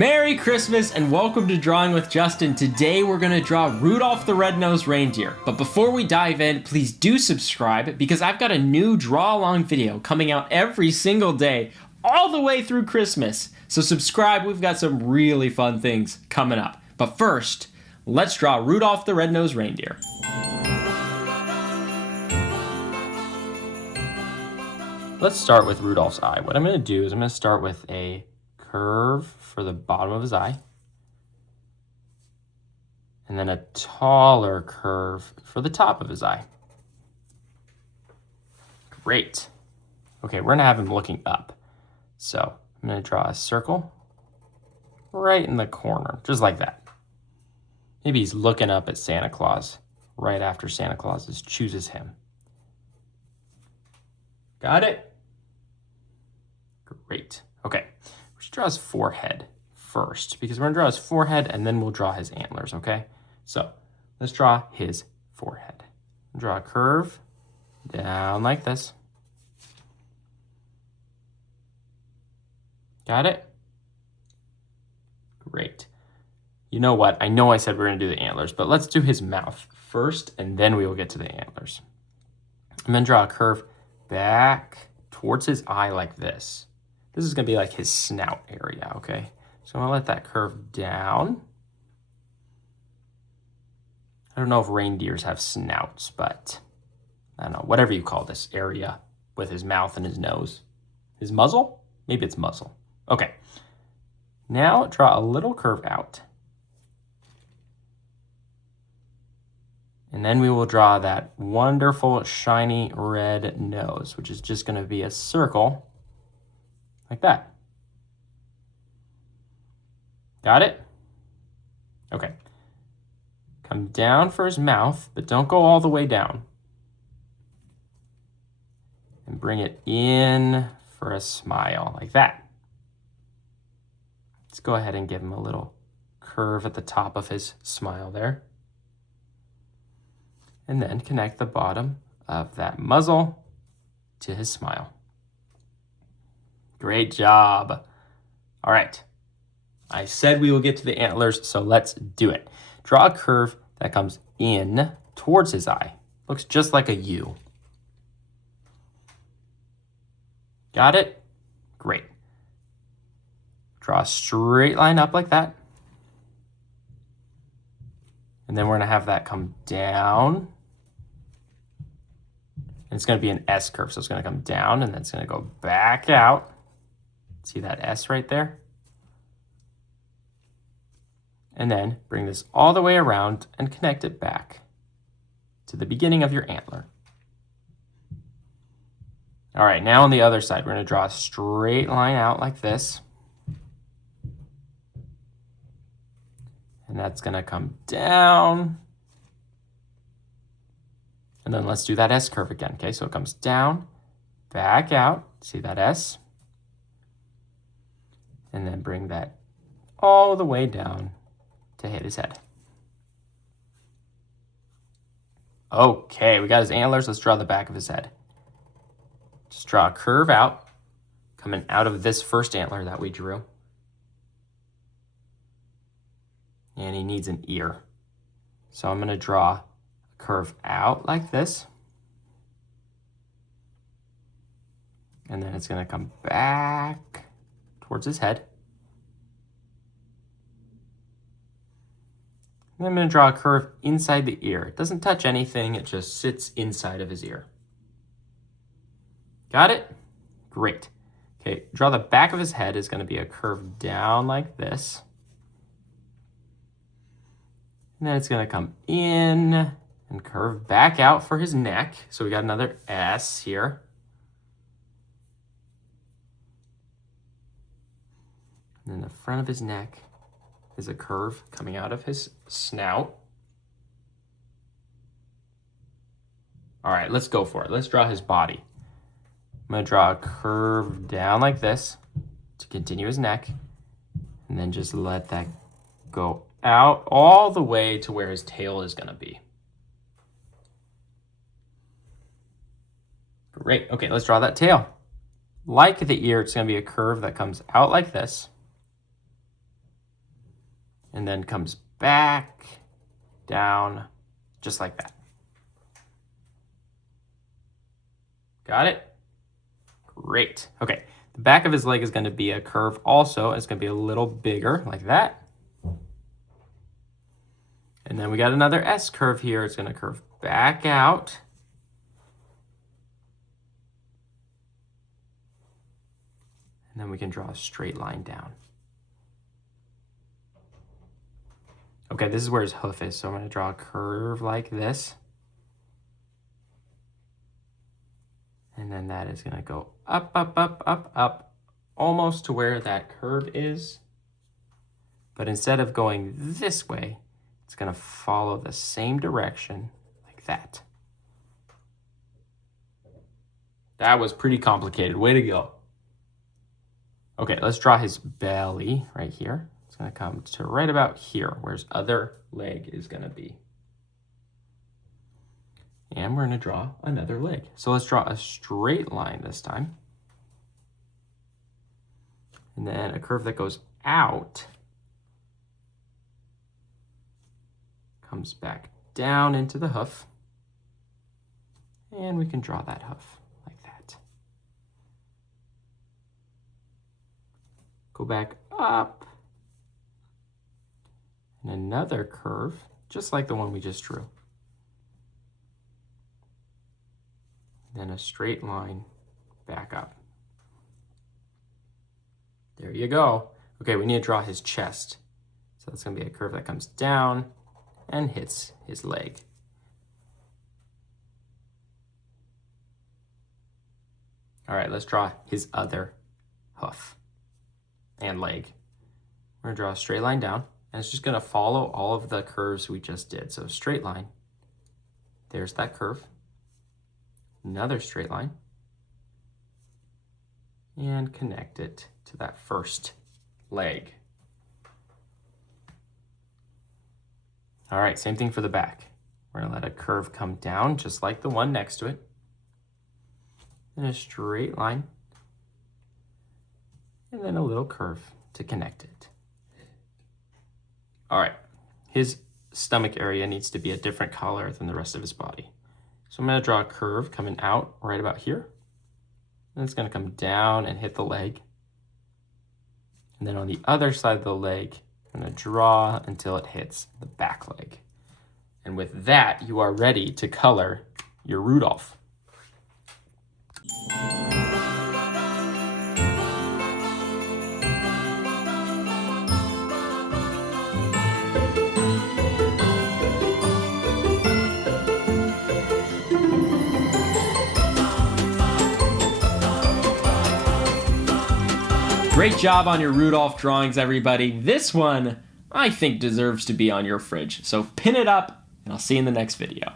Merry Christmas and welcome to Drawing with Justin. Today we're going to draw Rudolph the Red-Nosed Reindeer. But before we dive in, please do subscribe because I've got a new draw-along video coming out every single day, all the way through Christmas. So subscribe, we've got some really fun things coming up. But first, let's draw Rudolph the Red-Nosed Reindeer. Let's start with Rudolph's eye. What I'm going to do is I'm going to start with a curve for the bottom of his eye, and then a taller curve for the top of his eye. Great. Okay, we're gonna have him looking up. So I'm gonna draw a circle right in the corner, just like that. Maybe he's looking up at Santa Claus right after Santa Claus chooses him. Got it? Great. Okay. We should draw his forehead first because we're going to draw his forehead and then we'll draw his antlers, okay? So let's draw his forehead. Draw a curve down like this. Got it? Great. You know what? I know I said we're going to do the antlers, but let's do his mouth first and then we will get to the antlers. I'm going to draw a curve back towards his eye like this. This is going to be like his snout area, okay? So I'm going to let that curve down. I don't know if reindeers have snouts, but I don't know, whatever you call this area with his mouth and his nose. His muzzle? Maybe it's muzzle. Okay. Now draw a little curve out. And then we will draw that wonderful shiny red nose, which is just going to be a circle like that. Got it? Okay. Come down for his mouth, but don't go all the way down. And bring it in for a smile, like that. Let's go ahead and give him a little curve at the top of his smile there. And then connect the bottom of that muzzle to his smile. Great job. All right. I said we will get to the antlers, so let's do it. Draw a curve that comes in towards his eye. Looks just like a U. Got it? Great. Draw a straight line up like that. And then we're going to have that come down. And it's going to be an S curve, so it's going to come down and then it's going to go back out. See that S right there? And then bring this all the way around and connect it back to the beginning of your antler. All right, now on the other side, we're going to draw a straight line out like this. And that's going to come down. And then let's do that S curve again, okay? So it comes down, back out. See that S? And then bring that all the way down to hit his head. Okay, we got his antlers. Let's draw the back of his head. Just draw a curve out, coming out of this first antler that we drew. And he needs an ear. So I'm going to draw a curve out like this. And then it's going to come back towards his head. And I'm going to draw a curve inside the ear. It doesn't touch anything, it just sits inside of his ear. Got it? Great. Okay, draw the back of his head is going to be a curve down like this. And then it's going to come in and curve back out for his neck. So we got another S here. And then the front of his neck is a curve coming out of his snout. All right, let's go for it. Let's draw his body. I'm going to draw a curve down like this to continue his neck, and then just let that go out all the way to where his tail is going to be. Great. Okay, let's draw that tail. Like the ear, it's going to be a curve that comes out like this. and then comes back, down, just like that. Got it? Great. Okay, the back of his leg is going to be a curve also. It's going to be a little bigger, like that. And then we got another S curve here. It's going to curve back out. And then we can draw a straight line down. Okay, this is where his hoof is. So I'm going to draw a curve like this. And then that is going to go up, up, up, up, up, almost to where that curve is. But instead of going this way, it's going to follow the same direction like that. That was pretty complicated. Way to go. Okay, let's draw his belly right here. It's going to come to right about here, where his other leg is going to be. And we're going to draw another leg. So let's draw a straight line this time. And then a curve that goes out. Comes back down into the hoof. And we can draw that hoof like that. Go back up. And another curve, just like the one we just drew. Then a straight line back up. There you go. Okay, we need to draw his chest. So that's going to be a curve that comes down and hits his leg. All right, let's draw his other hoof and leg. We're going to draw a straight line down, and it's just going to follow all of the curves we just did. So straight line, there's that curve, another straight line, and connect it to that first leg. All right, same thing for the back. We're gonna let a curve come down just like the one next to it. And a straight line. And then a little curve to connect it. All right, his stomach area needs to be a different color than the rest of his body. So I'm gonna draw a curve coming out right about here. And it's gonna come down and hit the leg. And then on the other side of the leg, I'm going to draw until it hits the back leg. And with that, you are ready to color your Rudolph. Great job on your Rudolph drawings, everybody. This one, I think, deserves to be on your fridge. So pin it up, and I'll see you in the next video.